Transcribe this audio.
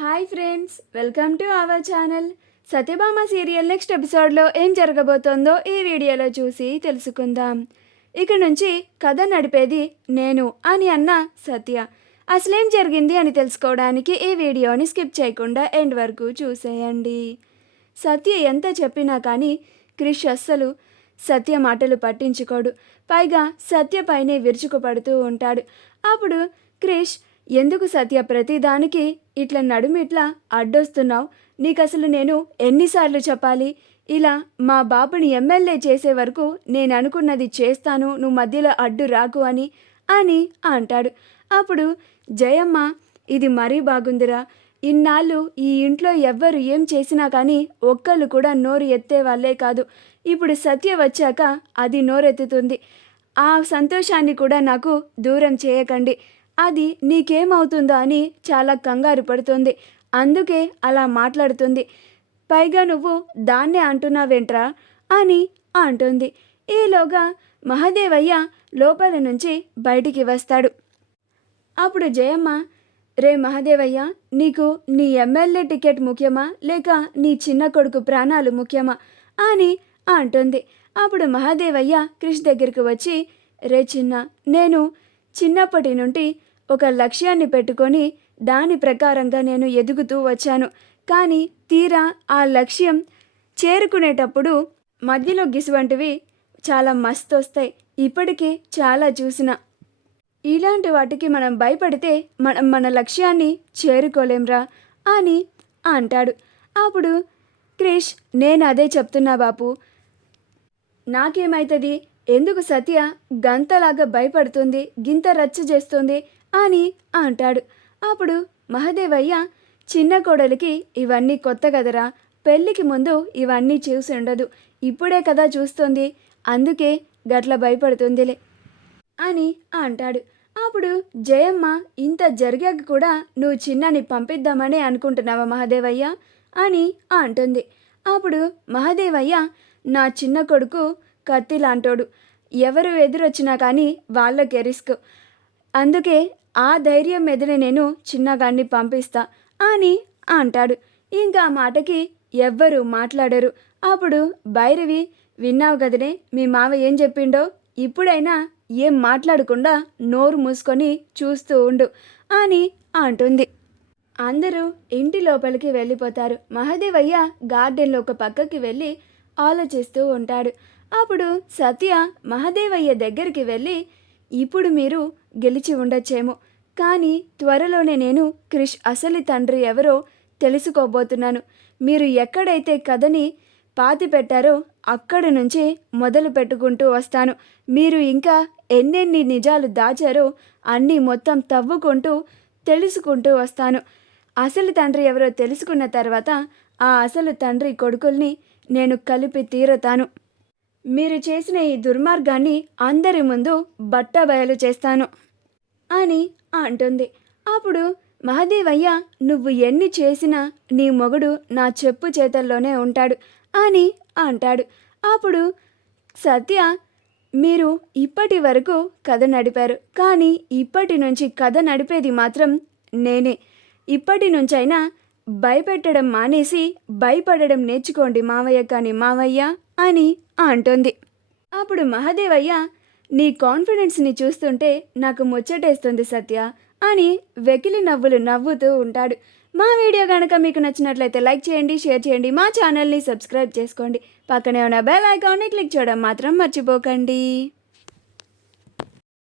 Hi friends, welcome to our channel. Satyabhama serial next ఎపిసోడ్లో ఏం జరగబోతోందో ఈ వీడియోలో చూసి తెలుసుకుందాం. ఇక నుంచి కథ నడిపేది నేను అని అన్న సత్య. అసలేం జరిగింది అని తెలుసుకోవడానికి ఈ వీడియోని స్కిప్ చేయకుండా ఎండ్ వరకు చూసేయండి. సత్య ఎంత చెప్పినా కానీ క్రిష్ అస్సలు సత్య మాటలు పట్టించుకోడు. పైగా సత్య పైనే విరుచుకుపడుతూ ఉంటాడు. అప్పుడు క్రిష్, ఎందుకు సత్య ప్రతిదానికి ఇట్లా నడుమిట్లా అడ్డొస్తున్నావు? నీకు అసలు నేను ఎన్నిసార్లు చెప్పాలి? ఇలా మా బాబుని ఎమ్మెల్యే చేసే వరకు నేను అనుకున్నది చేస్తాను, నువ్వు మధ్యలో అడ్డు రాకు అని అంటాడు. అప్పుడు జయమ్మ, ఇది మరీ బాగుందిరా. ఇన్నాళ్ళు ఈ ఇంట్లో ఎవ్వరు ఏం చేసినా కానీ ఒక్కళ్ళు కూడా నోరు ఎత్తే వాళ్ళే కాదు. ఇప్పుడు సత్య వచ్చాక అది నోరెత్తుతుంది. ఆ సంతోషాన్ని కూడా నాకు దూరం చేయకండి. అది నీకేమవుతుందో అని చాలా కంగారు పడుతుంది. అందుకే అలా మాట్లాడుతుంది. పైగా నువ్వు దాన్నే అంటున్నావేంట్రా అని అంటుంది. ఈలోగా మహదేవయ్య లోపల నుంచి బయటికి వస్తాడు. అప్పుడు జయమ్మ, రే మహదేవయ్య, నీకు నీ ఎమ్మెల్యే టికెట్ ముఖ్యమా లేక నీ చిన్న కొడుకు ప్రాణాలు ముఖ్యమా అని అంటుంది. అప్పుడు మహదేవయ్య క్రిష్ దగ్గరికి వచ్చి, రే చిన్న, నేను చిన్నప్పటి నుండి ఒక లక్ష్యాన్ని పెట్టుకొని దాని ప్రకారంగా నేను ఎదుగుతూ వచ్చాను. కానీ తీరా ఆ లక్ష్యం చేరుకునేటప్పుడు మధ్యలో గిసువంటివి చాలా మస్తు వస్తాయి. ఇప్పటికే చాలా చూసిన. ఇలాంటి వాటికి మనం భయపడితే మనం మన లక్ష్యాన్ని చేరుకోలేంరా అని అంటాడు. అప్పుడు క్రిష్, నేను అదే చెప్తున్నా బాపు, నాకేమవుతుంది? ఎందుకు సత్య గంతలాగా భయపడుతుంది, గింత రచ్చ చేస్తుంది అని అంటాడు. అప్పుడు మహదేవయ్య, చిన్న కోడలికి ఇవన్నీ కొత్త కదరా, పెళ్ళికి ముందు ఇవన్నీ చూసి ఉండదు, ఇప్పుడే కదా చూస్తుంది, అందుకే గట్ల భయపడుతుందిలే అని అంటాడు. అప్పుడు జయమ్మ, ఇంత జరిగాక కూడా నువ్వు చిన్నని పంపిద్దామని అనుకుంటున్నావా మహదేవయ్య అని అంటుంది. అప్పుడు మహదేవయ్య, నా చిన్న కొడుకు కత్తిలాంటోడు, ఎవరు ఎదురొచ్చినా కానీ వాళ్ళకే రిస్క్, అందుకే ఆ ధైర్యం మీదనే నేను చిన్నగాన్ని పంపిస్తా అని అంటాడు. ఇంకా ఆ మాటకి ఎవ్వరూ మాట్లాడరు. అప్పుడు భైరవి, విన్నావు కదనే మీ మావ ఏం చెప్పిండో, ఇప్పుడైనా ఏం మాట్లాడకుండా నోరు మూసుకొని చూస్తూ ఉండు అని అంటుంది. అందరూ ఇంటి లోపలికి వెళ్ళిపోతారు. మహదేవయ్య గార్డెన్లో ఒక పక్కకి వెళ్ళి ఆలోచిస్తూ ఉంటాడు. అప్పుడు సత్య మహదేవయ్య దగ్గరికి వెళ్ళి, ఇప్పుడు మీరు గెలిచి ఉండొచ్చేమో, కానీ త్వరలోనే నేను క్రిష్ అసలు తండ్రి ఎవరో తెలుసుకోబోతున్నాను. మీరు ఎక్కడైతే కథని పాతి పెట్టారో అక్కడి నుంచి మొదలు పెట్టుకుంటూ వస్తాను. మీరు ఇంకా ఎన్నెన్ని నిజాలు దాచారో అన్నీ మొత్తం తవ్వుకుంటూ తెలుసుకుంటూ వస్తాను. అసలు తండ్రి ఎవరో తెలుసుకున్న తర్వాత ఆ అసలు తండ్రి కొడుకుల్ని నేను కలిపి తీరుతాను. మీరు చేసిన ఈ దుర్మార్గాన్ని అందరి ముందు బట్టబయలు చేస్తాను అని అంటుంది. అప్పుడు మహదేవయ్య, నువ్వు ఎన్ని చేసినా నీ మొగుడు నా చెప్పు చేతల్లోనే ఉంటాడు అని అంటాడు. అప్పుడు సత్య, మీరు ఇప్పటి వరకు కథ నడిపారు, కానీ ఇప్పటి నుంచి కథ నడిపేది మాత్రం నేనే. ఇప్పటి నుంచైనా భయపెట్టడం మానేసి భయపడడం నేర్చుకోండి మావయ్య కానీ మావయ్య అని అంటుంది. అప్పుడు మహదేవయ్య, నీ కాన్ఫిడెన్స్ని చూస్తుంటే నాకు ముచ్చటేస్తుంది సత్య అని వెకిలి నవ్వులు నవ్వుతూ ఉంటాడు. మా వీడియో కనుక మీకు నచ్చినట్లయితే లైక్ చేయండి, షేర్ చేయండి, మా ఛానల్ని సబ్స్క్రైబ్ చేసుకోండి, పక్కనే ఉన్న బెల్ ఐకాన్ని క్లిక్ చేయడం మాత్రం మర్చిపోకండి.